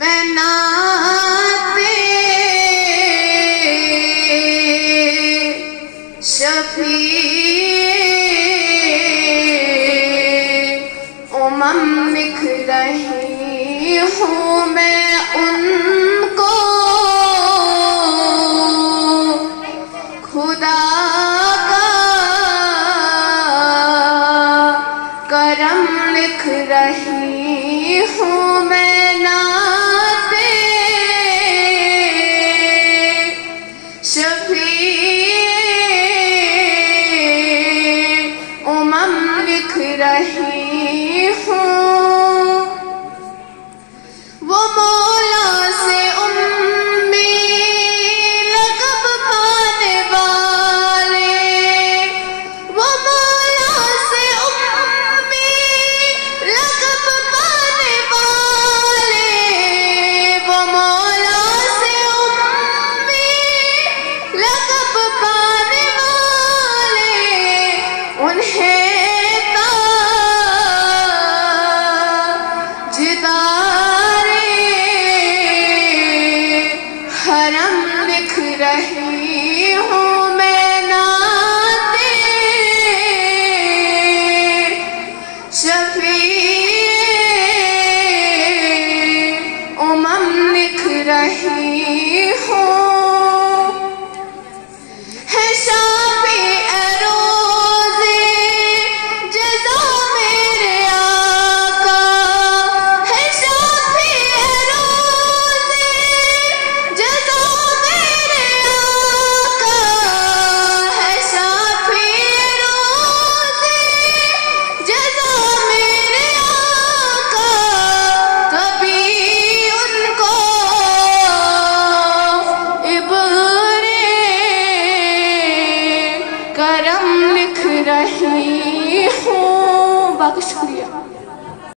میں نعت شفیع امم لکھ رہی ہوں میں ان کو خدا کا کرم لکھ رہی ہوں میں نعت شفیع امم لکھ رہی ہوں وہ مولا سے امی لقب پانے والے وہ مولا سے امی لقب پانے والے وہ مولا سے امی لقب پانے والے انہیں حرم لکھ رہی ہوں میں نعت شفیع امم لکھ رہی ہوں ہے شافع روز جزا میرے آقا ہے شافع روز جزا میرے آقا ہے شافع روز جزا میرے آقا کبھی ان کو عبرِ کرم لکھ رہی ہوں. باقی شکریہ.